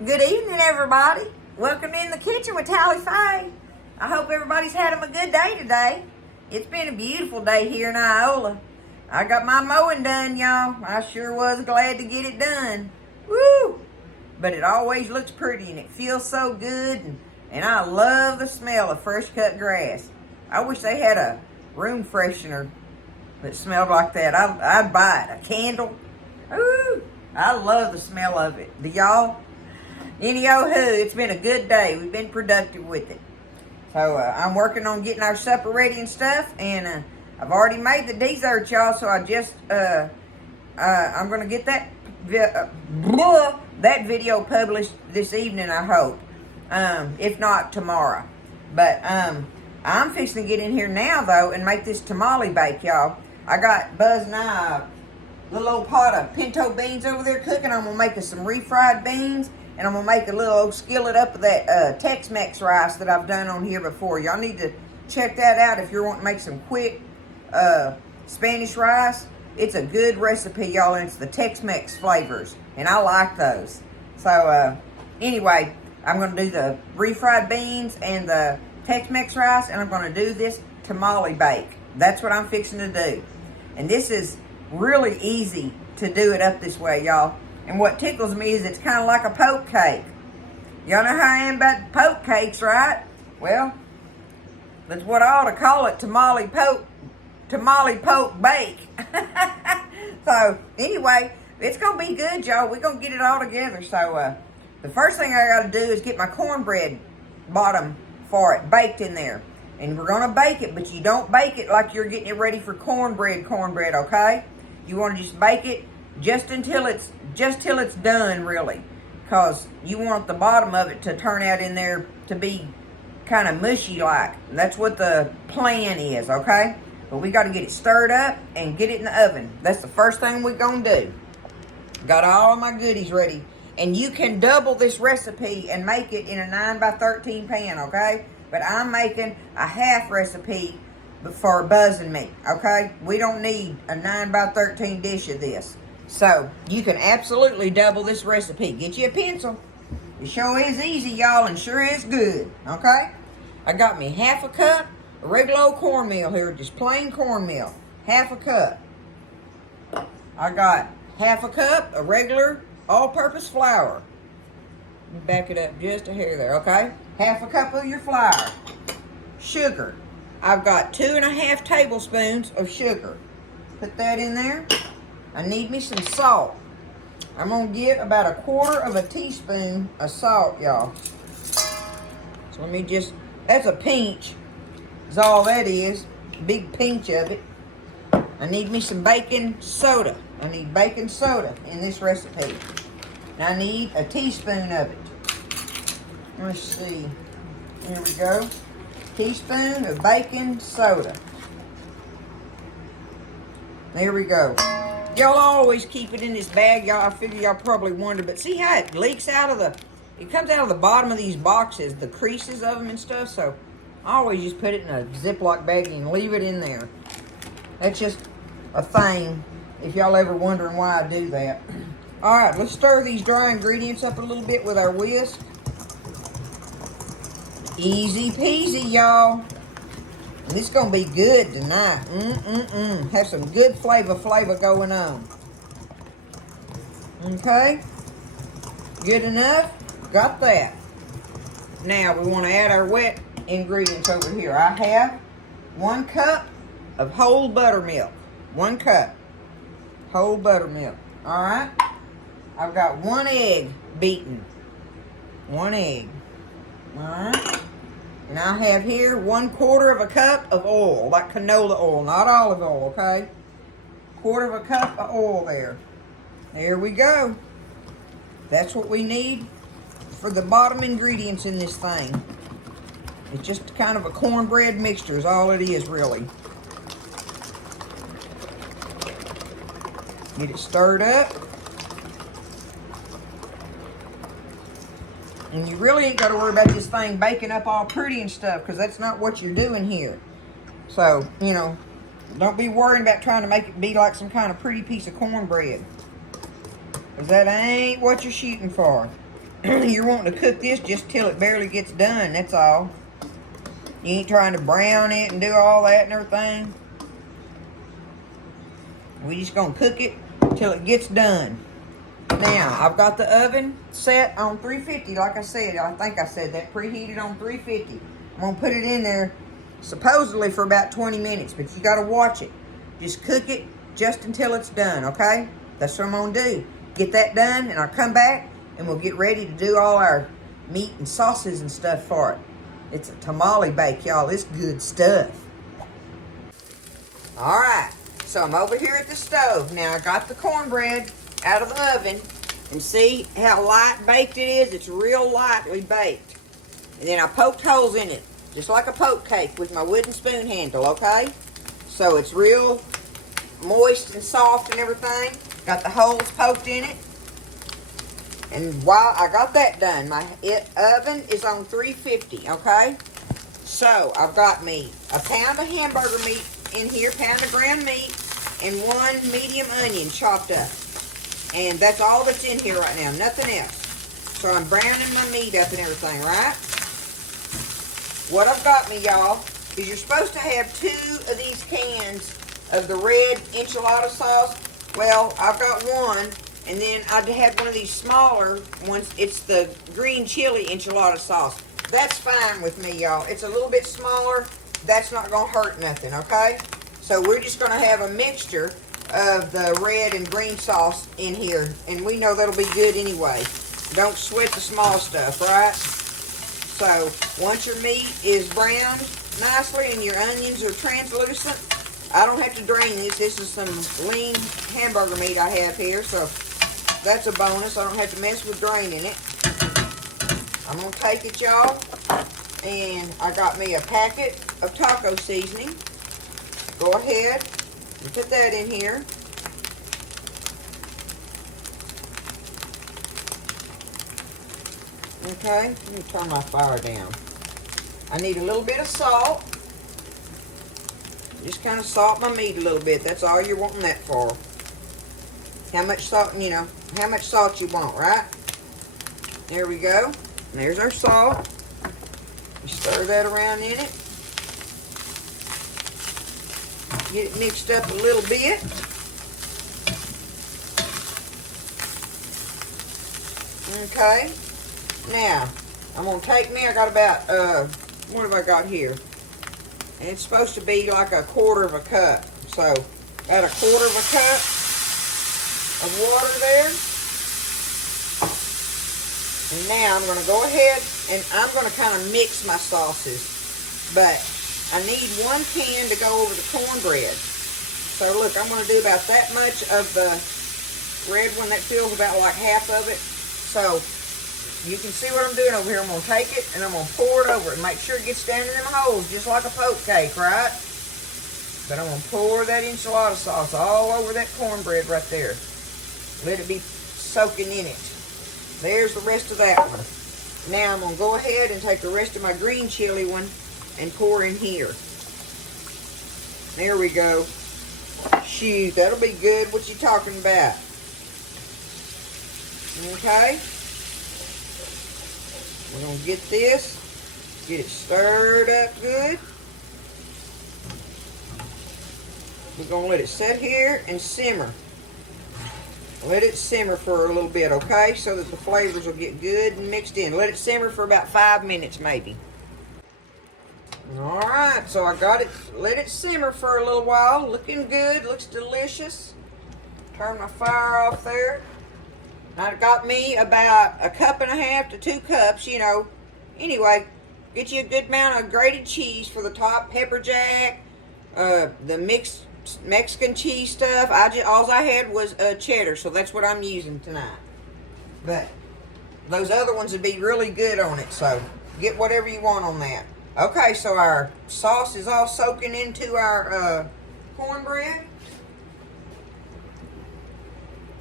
Good evening, everybody. Welcome in the kitchen with Tally Faye. I hope everybody's had a good day today. It's been a beautiful day here in Iola. I got my mowing done, y'all. I sure was glad to get it done. Woo! But it always looks pretty and it feels so good. And I love the smell of fresh cut grass. I wish they had a room freshener that smelled like that. I'd buy it. A candle. Ooh! I love the smell of it. Do y'all? Any-oh-hoo, it's been a good day. We've been productive with it. So I'm working on getting our supper ready and stuff, and I've already made the dessert, y'all. So I just I'm gonna get that that video published this evening, I hope. If not tomorrow. But I'm fixing to get in here now though and make this tamale bake, y'all. I got Buzz and I a little old pot of pinto beans over there cooking. I'm gonna make us some refried beans. And I'm going to make a little old skillet up of that Tex-Mex rice that I've done on here before. Y'all need to check that out if you're wanting to make some quick Spanish rice. It's a good recipe, y'all, and it's the Tex-Mex flavors. And I like those. So, anyway, I'm going to do the refried beans and the Tex-Mex rice, and I'm going to do this tamale bake. That's what I'm fixing to do. And this is really easy to do it up this way, y'all. And what tickles me is it's kind of like a poke cake. Y'all know how I am about poke cakes, right? Well, that's what I ought to call it, tamale poke bake. So, anyway, it's going to be good, y'all. We're going to get it all together. So, the first thing I got to do is get my cornbread bottom for it baked in there. And we're going to bake it, but you don't bake it like you're getting it ready for cornbread, okay? You want to just bake it just till it's done, really, because you want the bottom of it to turn out in there to be kind of mushy like. That's what the plan is, okay? But we got to get it stirred up and get it in the oven. That's the first thing we're gonna do. Got all my goodies ready, and you can double this recipe and make it in a 9x13 pan, okay? But I'm making a half recipe for Buzz and me, okay? We don't need a 9x13 dish of this. So, you can absolutely double this recipe. Get you a pencil. It sure is easy, y'all, and sure is good, okay? I got me half a cup of regular old cornmeal here, just plain cornmeal. Half a cup. I got half a cup of regular all-purpose flour. Let me back it up just a hair there, okay? Half a cup of your flour. Sugar. I've got 2.5 tablespoons of sugar. Put that in there. I need me some salt. I'm going to get about 1/4 teaspoon of salt, y'all. So let me just, that's a pinch, is all that is. Big pinch of it. I need me some baking soda. I need baking soda in this recipe. And I need a teaspoon of it. Let's see. Here we go. Teaspoon of baking soda. There we go. Y'all always keep it in this bag, y'all. I figure y'all probably wonder, but see how it leaks out of it comes out of the bottom of these boxes, the creases of them and stuff, so I always just put it in a Ziploc bag and leave it in there. That's just a thing, if y'all ever wondering why I do that. All right, let's stir these dry ingredients up a little bit with our whisk. Easy peasy, y'all. And it's going to be good tonight. Have some good flavor going on. Okay. Good enough. Got that. Now we want to add our wet ingredients over here. I have 1 cup of whole buttermilk. 1 cup. Whole buttermilk. Alright. I've got 1 egg beaten. 1 egg. Alright. And I have here 1/4 cup of oil, like canola oil, not olive oil, okay? 1/4 cup of oil there. There we go. That's what we need for the bottom ingredients in this thing. It's just kind of a cornbread mixture is all it is, really. Get it stirred up. And you really ain't got to worry about this thing baking up all pretty and stuff, because that's not what you're doing here. So, you know, don't be worrying about trying to make it be like some kind of pretty piece of cornbread, because that ain't what you're shooting for. You're wanting to cook this just till it barely gets done, that's all. You ain't trying to brown it and do all that and everything. We just gonna cook it till it gets done. Now, I've got the oven set on 350, like I said. I think I said that, preheated on 350. I'm gonna put it in there supposedly for about 20 minutes, but you gotta watch it. Just cook it just until it's done, okay? That's what I'm gonna do. Get that done, and I'll come back, and we'll get ready to do all our meat and sauces and stuff for it. It's a tamale bake, y'all. It's good stuff. All right, so I'm over here at the stove. Now, I got the cornbread out of the oven, and see how light baked it is? It's real lightly baked. And then I poked holes in it, just like a poke cake with my wooden spoon handle, okay? So it's real moist and soft and everything. Got the holes poked in it. And while I got that done, my oven is on 350, okay? So I've got me a pound of hamburger meat in here, pound of ground meat, and 1 medium onion chopped up. And that's all that's in here right now, nothing else. So I'm browning my meat up and everything, right? What I've got me, y'all, is you're supposed to have 2 of these cans of the red enchilada sauce. Well, I've got 1. And then I have one of these smaller ones. It's the green chili enchilada sauce. That's fine with me, y'all. It's a little bit smaller. That's not going to hurt nothing, okay? So we're just going to have a mixture of the red and green sauce in here. And we know that'll be good anyway. Don't sweat the small stuff, right? So once your meat is browned nicely and your onions are translucent, I don't have to drain this. This is some lean hamburger meat I have here, so that's a bonus. I don't have to mess with draining it. I'm going to take it, y'all, and I got me a packet of taco seasoning. Go ahead and put that in here. Okay, let me turn my fire down. I need a little bit of salt. Just kind of salt my meat a little bit. That's all you're wanting that for. How much salt, you know, how much salt you want, right? There we go. There's our salt. You stir that around in it. Get it mixed up a little bit. Okay. Now, I'm going to take me, I got about, what have I got here? And it's supposed to be like 1/4 of a cup. So, about 1/4 of a cup of water there. And now I'm going to go ahead and I'm going to kind of mix my sauces. But I need 1 can to go over the cornbread. So look, I'm going to do about that much of the red one. That fills about like half of it. So you can see what I'm doing over here. I'm going to take it and I'm going to pour it over it. Make sure it gets down in them holes just like a poke cake, right? But I'm going to pour that enchilada sauce all over that cornbread right there. Let it be soaking in it. There's the rest of that one. Now I'm going to go ahead and take the rest of my green chili one and pour in here. There we go. Shoot, that'll be good. What you talking about? Okay. We're going to get this, get it stirred up good. We're going to let it sit here and simmer. Let it simmer for a little bit, okay? So that the flavors will get good and mixed in. Let it simmer for about 5 minutes maybe. Alright, so I got it, let it simmer for a little while. Looking good, looks delicious. Turn my fire off there. I got me about 1.5 to 2 cups, you know. Anyway, get you a good amount of grated cheese for the top, pepper jack, the mixed Mexican cheese stuff. All I had was cheddar, so that's what I'm using tonight. But those other ones would be really good on it, so get whatever you want on that. Okay, so our sauce is all soaking into our cornbread.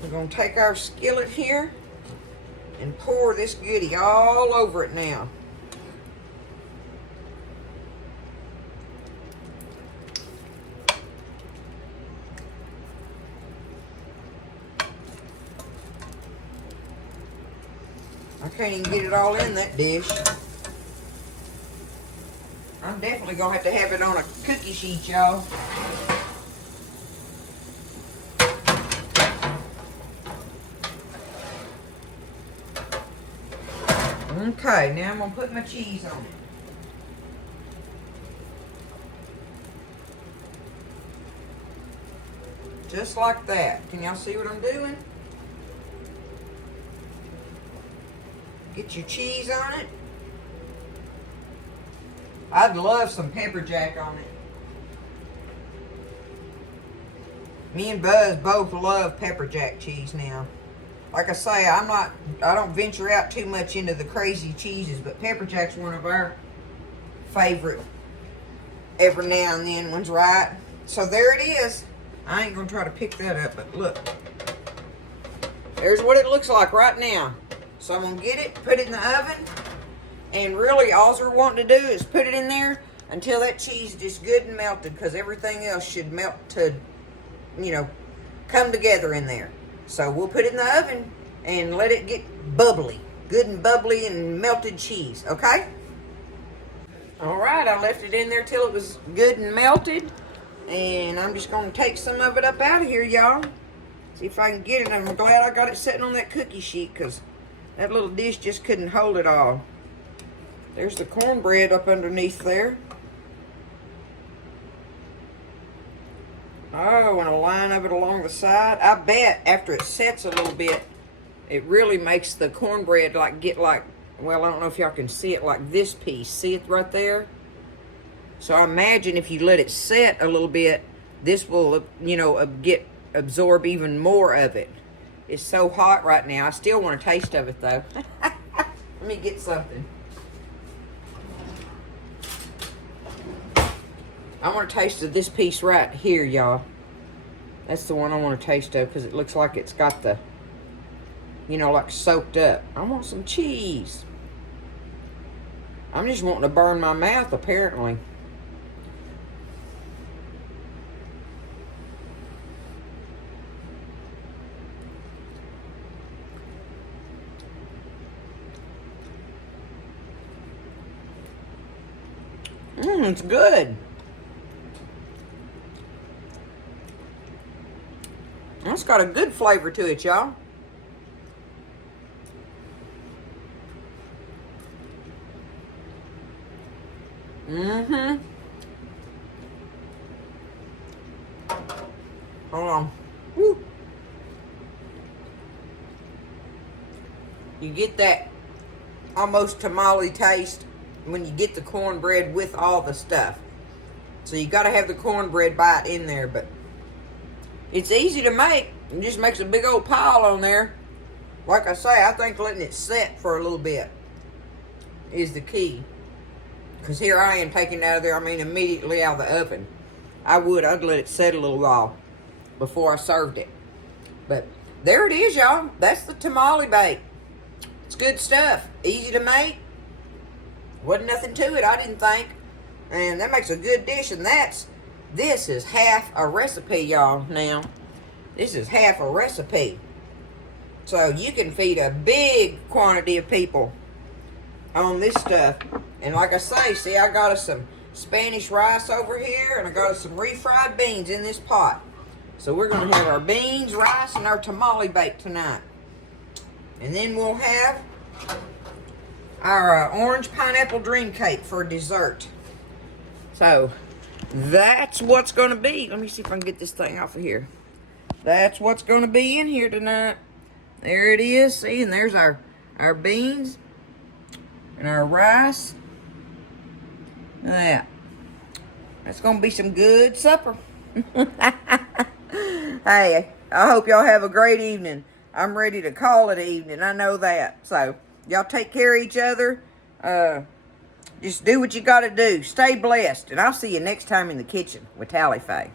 We're going to take our skillet here and pour this goodie all over it now. I can't even get it all in that dish. I'm definitely going to have it on a cookie sheet, y'all. Okay, now I'm going to put my cheese on it. Just like that. Can y'all see what I'm doing? Get your cheese on it. I'd love some pepper jack on it. Me and Buzz both love pepper jack cheese now. Like I say, I don't venture out too much into the crazy cheeses, but pepper jack's one of our favorite every now and then ones, right? So there it is. I ain't gonna try to pick that up, but look. There's what it looks like right now. So I'm gonna get it, put it in the oven, and really all we're wanting to do is put it in there until that cheese is just good and melted, because everything else should melt to, you know, come together in there. So we'll put it in the oven and let it get bubbly, good and bubbly and melted cheese, okay? All right, I left it in there till it was good and melted, and I'm just gonna take some of it up out of here, y'all. See if I can get it. I'm glad I got it sitting on that cookie sheet, because that little dish just couldn't hold it all. There's the cornbread up underneath there. Oh, and a line of it along the side. I bet after it sets a little bit, it really makes the cornbread well, I don't know if y'all can see it, like this piece. See it right there? So I imagine if you let it set a little bit, this will, you know, absorb even more of it. It's so hot right now. I still want a taste of it, though. Let me get something. I want a taste of this piece right here, y'all. That's the one I want a taste of, because it looks like it's got the, you know, like soaked up. I want some cheese. I'm just wanting to burn my mouth, apparently. It's good. It's got a good flavor to it, y'all. Hold on. Woo. You get that almost tamale taste when you get the cornbread with all the stuff. So you got to have the cornbread bite in there, but it's easy to make. It just makes a big old pile on there. Like I say, I think letting it set for a little bit is the key. Because here I am taking it out of there, immediately out of the oven. I'd let it set a little while before I served it. But there it is, y'all. That's the tamale bake. It's good stuff. Easy to make. Wasn't nothing to it, I didn't think. And that makes a good dish, and this is half a recipe, y'all, now. This is half a recipe. So you can feed a big quantity of people on this stuff. And like I say, see, I got us some Spanish rice over here, and I got us some refried beans in this pot. So we're going to have our beans, rice, and our tamale bake tonight. And then we'll have our orange pineapple dream cake for dessert. So that's what's going to be. Let me see if I can get this thing off of here. That's what's going to be in here tonight. There it is. See, and there's our beans and our rice. Look at that. That's going to be some good supper. Hey, I hope y'all have a great evening. I'm ready to call it an evening. I know that. So y'all take care of each other. Just do what you got to do. Stay blessed. And I'll see you next time in the kitchen with Tally Faye.